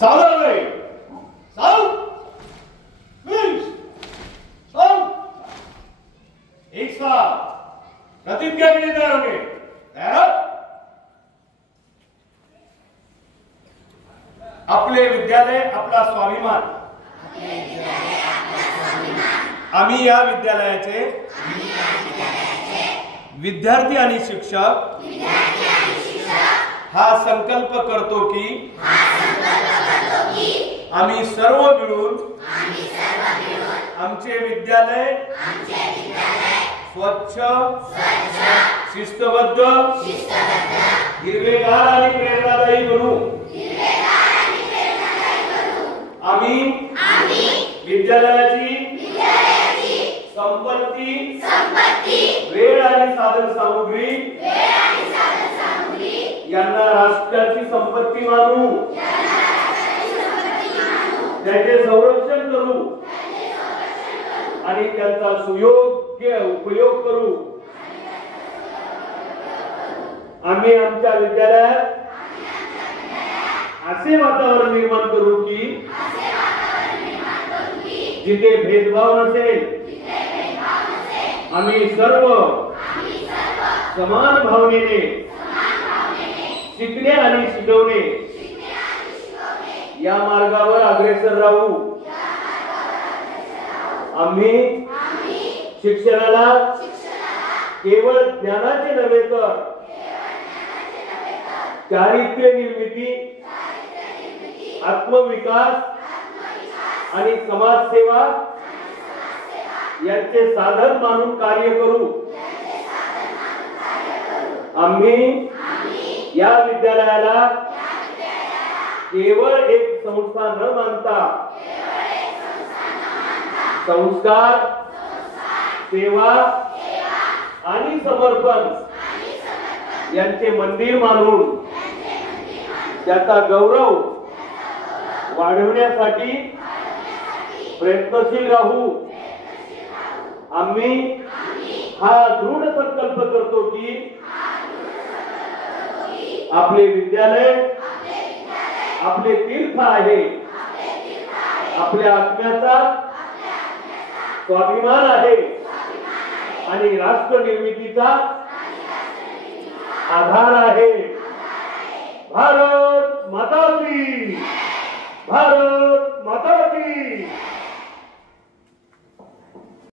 सावधान south south एक साथ प्रतिज्ञा के लिए तैयार होंगे। तैयार। आपले विद्यालय आपला स्वाभिमान। आम्ही या विद्यालयाचे विद्यार्थी आणि शिक्षक हा संकल्प करतो की आम्ही सर्व मिळून आमचे विद्यालय स्वच्छ शिस्तबद्ध हिरवेगार आणि प्रेरणादायी करू। आम्ही विद्यालयाची संपत्ती वेळ आणि साधन सामुग्री यांना राष्ट्राची संपत्ती मानू, त्याचे संरक्षण करू आणि त्यांचा सुयोग्य उपयोग करू। आम्ही आमच्या विद्यालयात असे वातावरण निर्माण करू की जिथे भेदभाव नसेल, आम्ही सर्व समान भावनेने शिकणे आणि शिकवणे या मार्गावर अग्रेसर राहू। आम्ही शिक्षणाला केवळ ज्ञानाचे नव्हे तर चारित्र्य निर्मिती, आत्मविकास आणि समाजसेवा यांचे साधन मानून कार्य करू। आम्ही या विद्यालयाला केवळ एक संस्था न मानता संस्कार, सेवा आणि समर्पण यांचे मंदिर मानून त्याचा गौरव वाढवण्यासाठी प्रयत्नशील राहू। आम्ही हा दृढ संकल्प करतो की आपले विद्यालय आपले तीर्थ आहे, आपल्या आत्म्याचा स्वाभिमान आहे आणि राष्ट्र निर्मितीचा आधार आहे। भारत माता की, भारत माता की।